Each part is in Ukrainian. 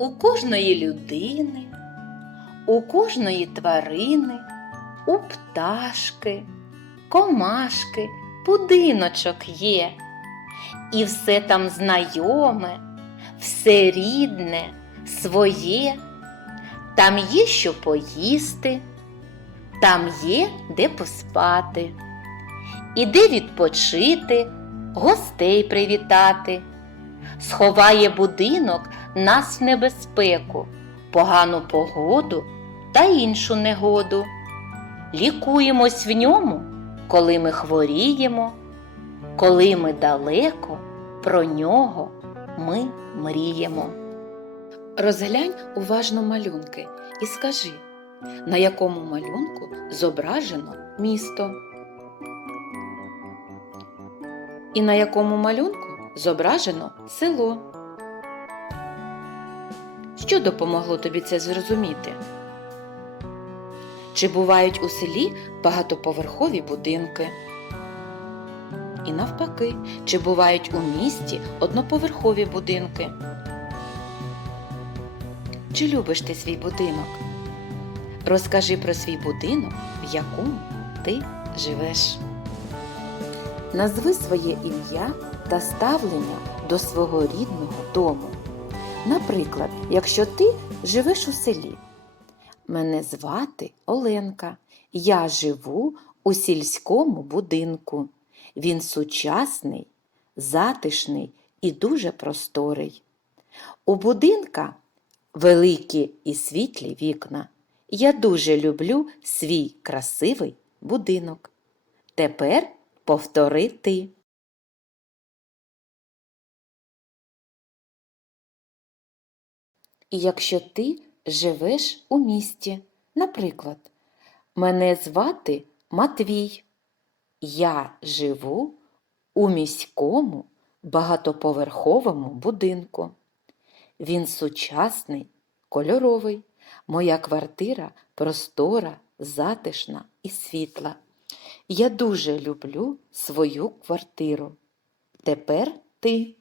у кожної людини, у кожної тварини, у пташки, комашки, будиночок є. І все там знайоме, все рідне, своє. Там є що поїсти, там є де поспати, і де відпочити, гостей привітати. Сховає будинок нас в небезпеку, погану погоду та іншу негоду. Лікуємось в ньому, коли ми хворіємо, коли ми далеко про нього ми мріємо. Розглянь уважно малюнки і скажи, на якому малюнку зображено місто. І на якому малюнку зображено село. Що допомогло тобі це зрозуміти? Чи бувають у селі багатоповерхові будинки? І навпаки, чи бувають у місті одноповерхові будинки? Чи любиш ти свій будинок? Розкажи про свій будинок, в якому ти живеш. Назви своє ім'я та ставлення до свого рідного дому. Наприклад, якщо ти живеш у селі. Мене звати Оленка. Я живу у сільському будинку. Він сучасний, затишний і дуже просторий. У будинка великі і світлі вікна. Я дуже люблю свій красивий будинок. Тепер повтори ти. І якщо ти живеш у місті, наприклад, мене звати Матвій. Я живу у міському багатоповерховому будинку. Він сучасний, кольоровий. Моя квартира простора, затишна і світла. Я дуже люблю свою квартиру. Тепер ти.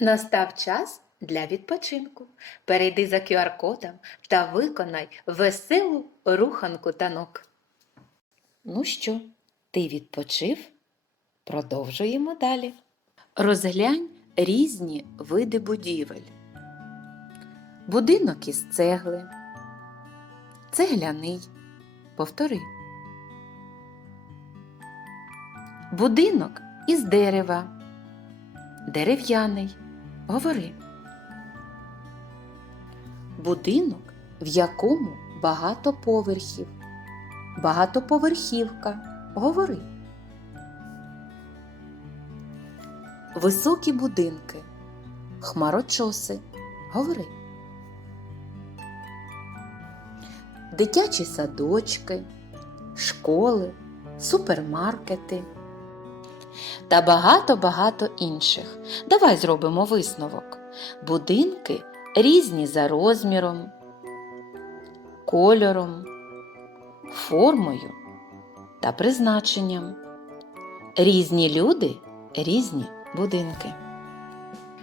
Настав час для відпочинку. Перейди за QR-кодом та виконай веселу руханку танок. Ну що, ти відпочив? Продовжуємо далі. Розглянь різні види будівель. Будинок із цегли. Цегляний. Повтори. Будинок із дерева. Дерев'яний. Говори. Будинок, в якому багато поверхів. Багатоповерхівка. Говори. Високі будинки. Хмарочоси. Говори. Дитячі садочки, школи, супермаркети та багато-багато інших. Давай зробимо висновок. Будинки різні за розміром, кольором, формою та призначенням. Різні люди різні будинки.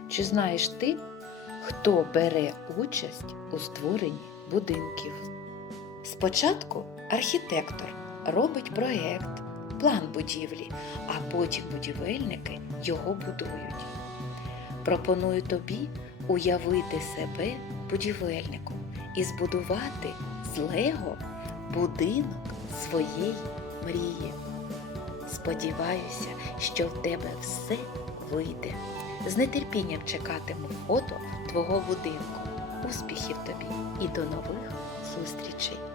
Чи знаєш ти, хто бере участь у створенні будинків? Спочатку архітектор робить проєкт, план будівлі, а потім будівельники його будують. Пропоную тобі уявити себе будівельником і збудувати з Лего будинок своєї мрії. Сподіваюся, що в тебе все вийде. З нетерпінням чекатиму фото твого будинку. Успіхів тобі і до нових зустрічей!